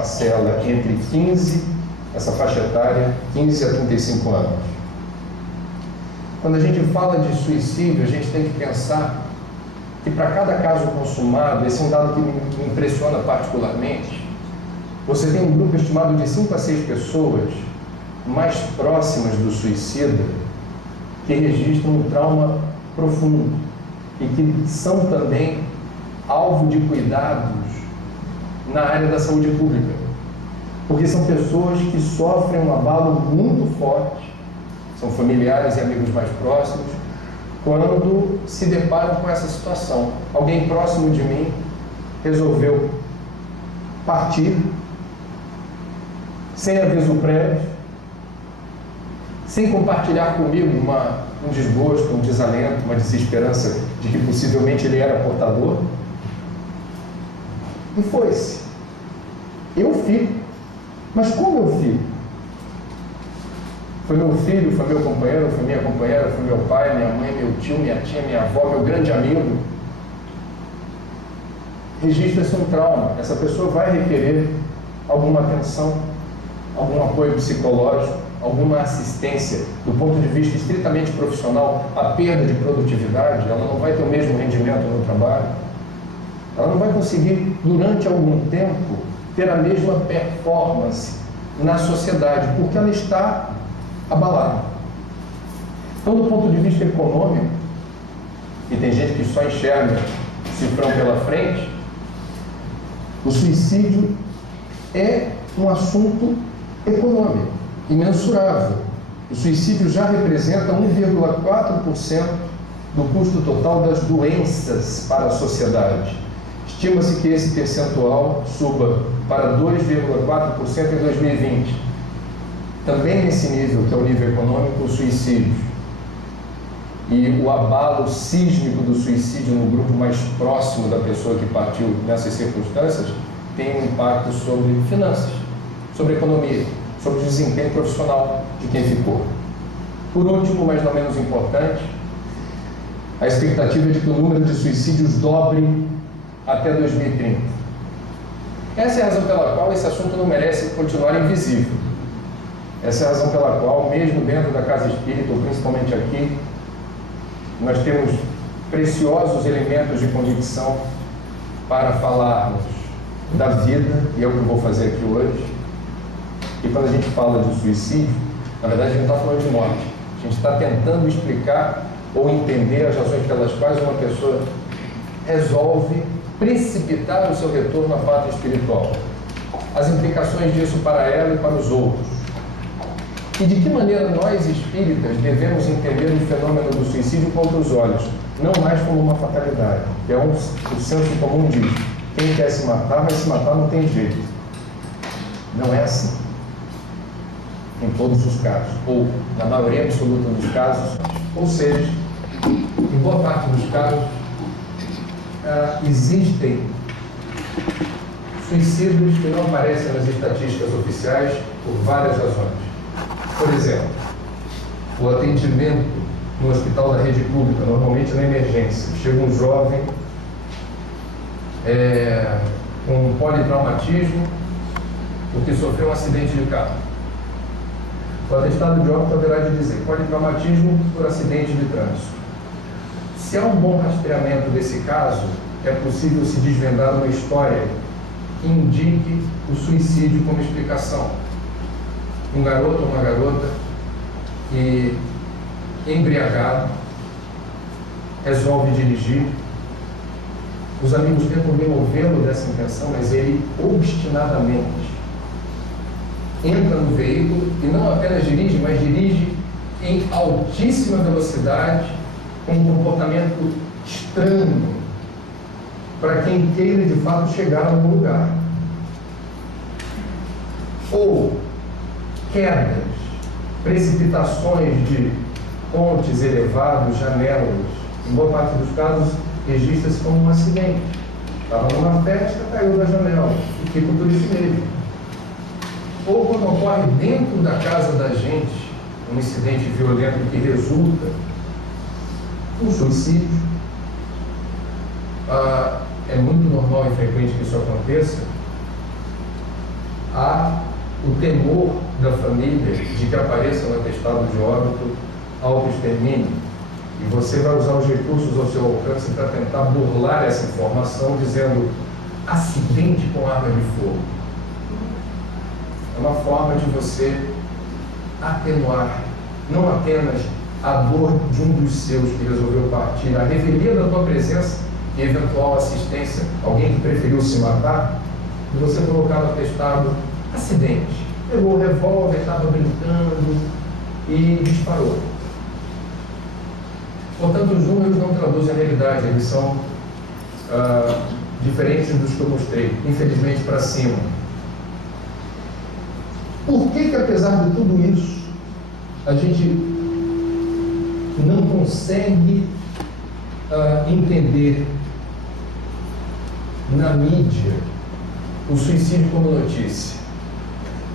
parcela entre 15, essa faixa etária, 15 a 35 anos. Quando a gente fala de suicídio, a gente tem que pensar que para cada caso consumado, esse é um dado que me impressiona particularmente, você tem um grupo estimado de 5 a 6 pessoas mais próximas do suicida que registram um trauma profundo e que são também alvo de cuidados na área da saúde pública, porque são pessoas que sofrem um abalo muito forte, são familiares e amigos mais próximos, quando se deparam com essa situação. Alguém próximo de mim resolveu partir sem aviso prévio, sem compartilhar comigo um desgosto, um desalento, uma desesperança de que possivelmente ele era portador, e foi-se. Eu fico. Mas como eu fico? Foi meu filho, foi meu companheiro, foi minha companheira, foi meu pai, minha mãe, meu tio, minha tia, minha avó, meu grande amigo. Registra-se um trauma. Essa pessoa vai requerer alguma atenção, algum apoio psicológico, alguma assistência do ponto de vista estritamente profissional. A perda de produtividade, ela não vai ter o mesmo rendimento no trabalho, ela não vai conseguir durante algum tempo ter a mesma performance na sociedade, porque ela está abalada. Então, do ponto de vista econômico, e tem gente que só enxerga cifrão pela frente, o suicídio é um assunto econômico, imensurável. O suicídio já representa 1,4% do custo total das doenças para a sociedade. Estima-se que esse percentual suba para 2,4% em 2020. Também nesse nível, que é o nível econômico, o suicídio. E o abalo sísmico do suicídio no grupo mais próximo da pessoa que partiu nessas circunstâncias tem um impacto sobre finanças, sobre economia, sobre o desempenho profissional de quem ficou. Por último, mas não menos importante, a expectativa é de que o número de suicídios dobre até 2030. Essa é a razão pela qual esse assunto não merece continuar invisível. Essa é a razão pela qual, mesmo dentro da casa espírita, ou principalmente aqui, nós temos preciosos elementos de convicção para falarmos da vida, e é o que eu vou fazer aqui hoje. E quando a gente fala de suicídio, na verdade a gente não está falando de morte. A gente está tentando explicar ou entender as razões pelas quais uma pessoa resolve precipitar o seu retorno à pátria espiritual. As implicações disso para ela e para os outros. E de que maneira nós espíritas devemos entender o fenômeno do suicídio com outros olhos, não mais como uma fatalidade, que é o senso comum diz: quem quer se matar, vai se matar, não tem jeito. Não é assim. Em todos os casos, ou na maioria absoluta dos casos, ou seja, em boa parte dos casos, existem suicídios que não aparecem nas estatísticas oficiais por várias razões. Por exemplo, o atendimento no hospital da rede pública, normalmente na emergência, chega um jovem com politraumatismo porque sofreu um acidente de carro. O atestado de óbito haverá de dizer politraumatismo por acidente de trânsito. Se há um bom rastreamento desse caso, é possível se desvendar uma história que indique o suicídio como explicação. Um garoto ou uma garota que, embriagado, resolve dirigir. Os amigos tentam removê-lo dessa intenção, mas ele obstinadamente entra no veículo e não apenas dirige, mas dirige em altíssima velocidade, com um comportamento estranho, para quem queira de fato chegar a algum lugar. Ou quedas, precipitações de pontes elevados, janelas. Em boa parte dos casos, registra-se como um acidente. Estava numa festa, caiu da janela e fica por isso mesmo. Ou quando ocorre dentro da casa da gente um incidente violento que resulta um suicídio, é muito normal e frequente que isso aconteça, há o temor da família de que apareça no atestado de óbito autoextermínio. E você vai usar os recursos ao seu alcance para tentar burlar essa informação, dizendo acidente com arma de fogo. É uma forma de você atenuar, não apenas a dor de um dos seus que resolveu partir, a revelia da tua presença e eventual assistência, alguém que preferiu se matar, e você colocar no atestado acidente. Pegou o revólver, estava brincando e disparou. Portanto, os números não traduzem a realidade, eles são diferentes dos que eu mostrei, infelizmente para cima. Por que apesar de tudo isso, a gente não consegue entender na mídia o suicídio como notícia?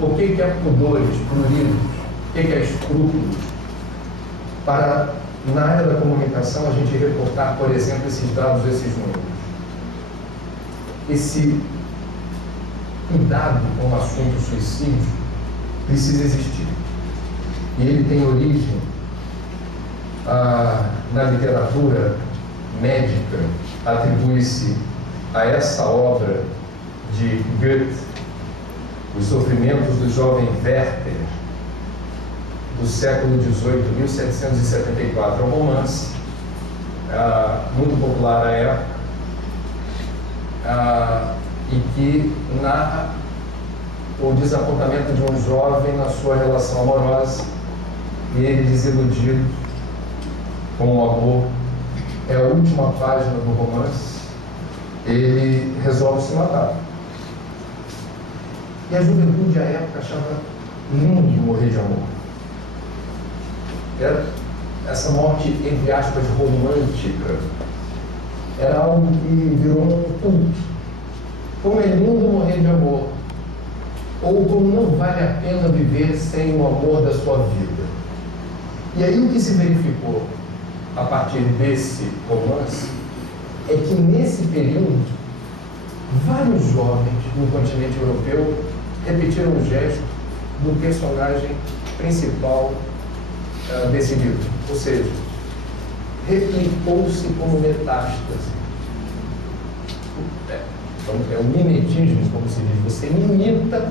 Por que há pudores, pruridos? Por que há escrúpulos para, na área da comunicação, a gente reportar, por exemplo, esses dados, esses números? Esse cuidado com o assunto suicídio precisa existir. E ele tem origem na literatura médica, atribui-se a essa obra de Goethe, Os Sofrimentos do Jovem Werther, do século XVIII, 1774. É um romance muito popular à época e que narra o desapontamento de um jovem na sua relação amorosa e ele, desiludido com o amor, é a última página do romance, ele resolve se matar. E a juventude à época achava lindo morrer de amor. Essa morte, entre aspas, romântica, era algo que virou um culto. Como é lindo morrer de amor, ou como não vale a pena viver sem o amor da sua vida. E aí o que se verificou a partir desse romance é que nesse período vários jovens no continente europeu repetiram o gesto do personagem principal desse livro, ou seja, replicou-se como metástase. É um mimetismo, como se diz, você imita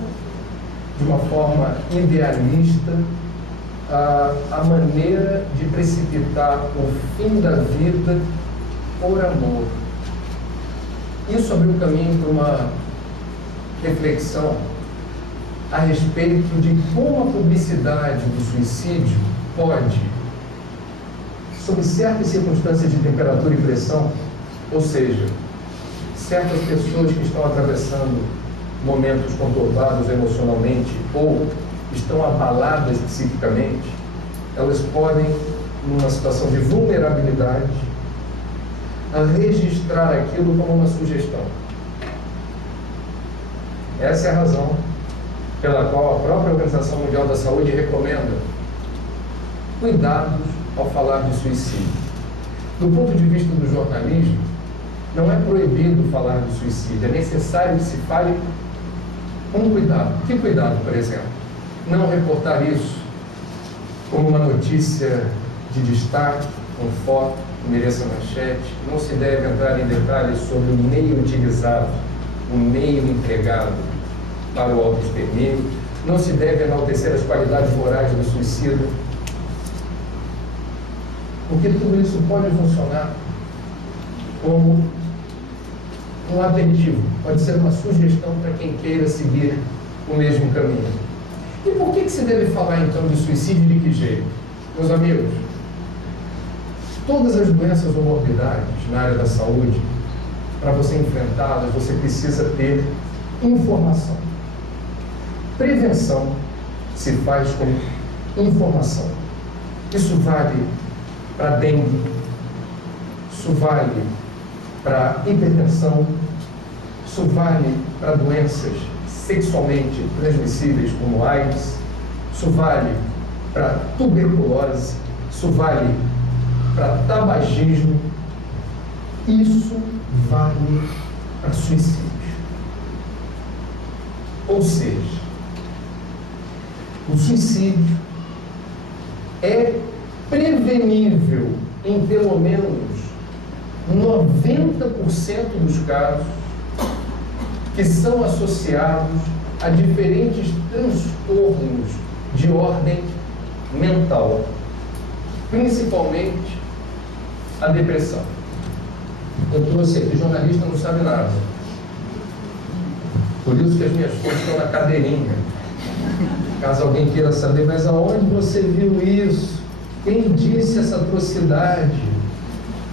de uma forma idealista a maneira de precipitar o fim da vida por amor. Isso abriu caminho para uma reflexão a respeito de como a publicidade do suicídio pode, sob certas circunstâncias de temperatura e pressão, ou seja, certas pessoas que estão atravessando momentos conturbados emocionalmente ou estão abaladas psiquicamente, elas podem, numa situação de vulnerabilidade, registrar aquilo como uma sugestão. Essa é a razão pela qual a própria Organização Mundial da Saúde recomenda cuidados ao falar de suicídio. Do ponto de vista do jornalismo, não é proibido falar de suicídio, é necessário que se fale com cuidado. Que cuidado, por exemplo? Não reportar isso como uma notícia de destaque, com foto, que mereça manchete. Não se deve entrar em detalhes sobre o meio utilizado, o meio empregado para o autoextermínio. Não se deve enaltecer as qualidades morais do suicida, porque tudo isso pode funcionar como um aperitivo, pode ser uma sugestão para quem queira seguir o mesmo caminho. E por que se deve falar então de suicídio e de que jeito? Meus amigos, todas as doenças ou morbidades na área da saúde, para você enfrentá-las, você precisa ter informação. Prevenção se faz com informação. Isso vale para dengue, isso vale para hipertensão, isso vale para doenças sexualmente transmissíveis como AIDS, isso vale para tuberculose, isso vale para tabagismo, isso vale para suicídio. Ou seja, o suicídio é prevenível em pelo menos 90% dos casos que são associados a diferentes transtornos de ordem mental, principalmente a depressão. Eu trouxe aqui, jornalista não sabe nada. Por isso que as minhas fontes estão na cadeirinha. Caso alguém queira saber, mas aonde você viu isso? Quem disse essa atrocidade?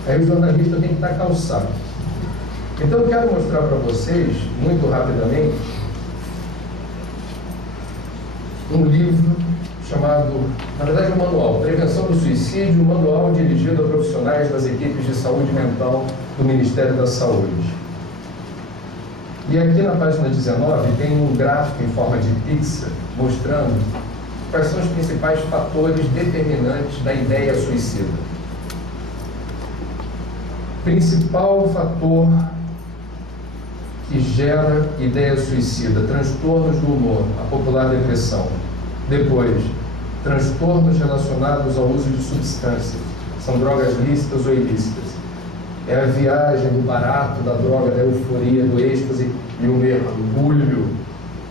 Aí o jornalista tem que estar calçado. Então eu quero mostrar para vocês, muito rapidamente, um livro chamado, na verdade, um manual, Prevenção do Suicídio, um manual dirigido a profissionais das equipes de saúde mental do Ministério da Saúde. E aqui na página 19 tem um gráfico em forma de pizza mostrando quais são os principais fatores determinantes da ideia suicida. Principal fator que gera ideia suicida: transtornos do humor, a popular depressão. Depois, transtornos relacionados ao uso de substâncias, são drogas lícitas ou ilícitas. É a viagem do barato, da droga, da euforia, do êxtase e o mergulho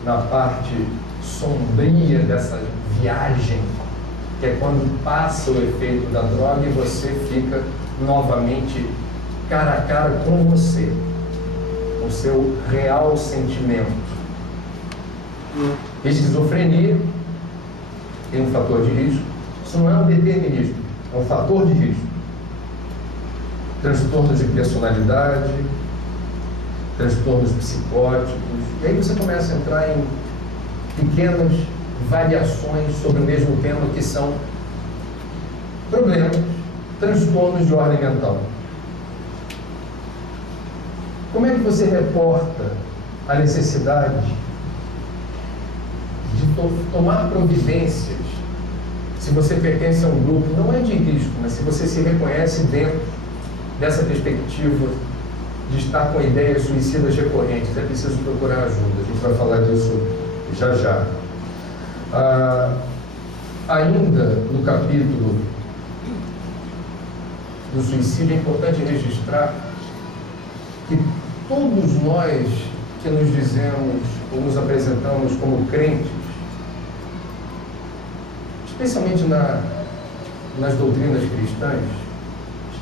na parte sombria dessa viagem, que é quando passa o efeito da droga e você fica novamente cara a cara com você, o seu real sentimento. Esquizofrenia tem um fator de risco. Isso não é um determinismo, é um fator de risco. Transtornos de personalidade, transtornos psicóticos, e aí você começa a entrar em pequenas variações sobre o mesmo tema, que são problemas, transtornos de ordem mental. Como é que você reporta a necessidade de tomar providências se você pertence a um grupo, não é de risco, mas se você se reconhece dentro dessa perspectiva de estar com ideias suicidas recorrentes? É preciso procurar ajuda, a gente vai falar disso já já. Ainda no capítulo do suicídio, é importante registrar que todos nós que nos dizemos ou nos apresentamos como crentes, especialmente nas doutrinas cristãs,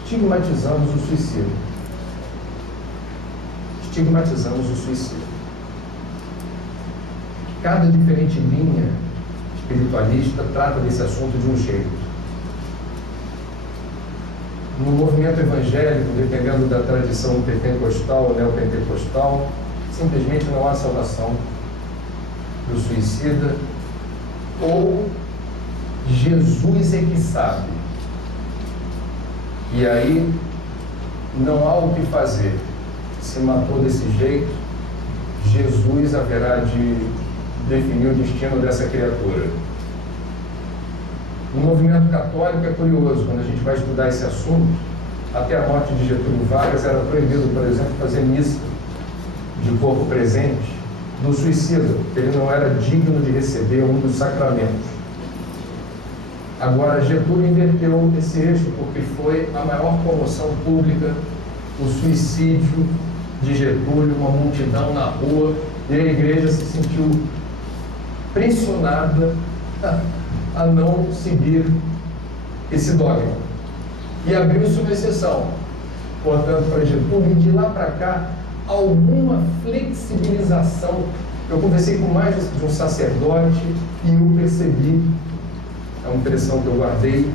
estigmatizamos o suicídio. Estigmatizamos o suicídio. Cada diferente linha espiritualista trata desse assunto de um jeito. No movimento evangélico, dependendo da tradição pentecostal ou neopentecostal, simplesmente não há salvação do suicida, ou Jesus é que sabe. E aí não há o que fazer. Se matou desse jeito, Jesus haverá de definir o destino dessa criatura. No movimento católico é curioso, quando a gente vai estudar esse assunto, até a morte de Getúlio Vargas era proibido, por exemplo, fazer missa de corpo presente do suicida, porque ele não era digno de receber um dos sacramentos. Agora, Getúlio inverteu esse eixo, porque foi a maior comoção pública, o suicídio de Getúlio, uma multidão na rua, e a igreja se sentiu pressionada a não seguir esse dogma. E abriu-se uma exceção. Portanto, para Getúlio, de lá para cá, alguma flexibilização. Eu conversei com mais de um sacerdote e eu percebi, é uma impressão que eu guardei,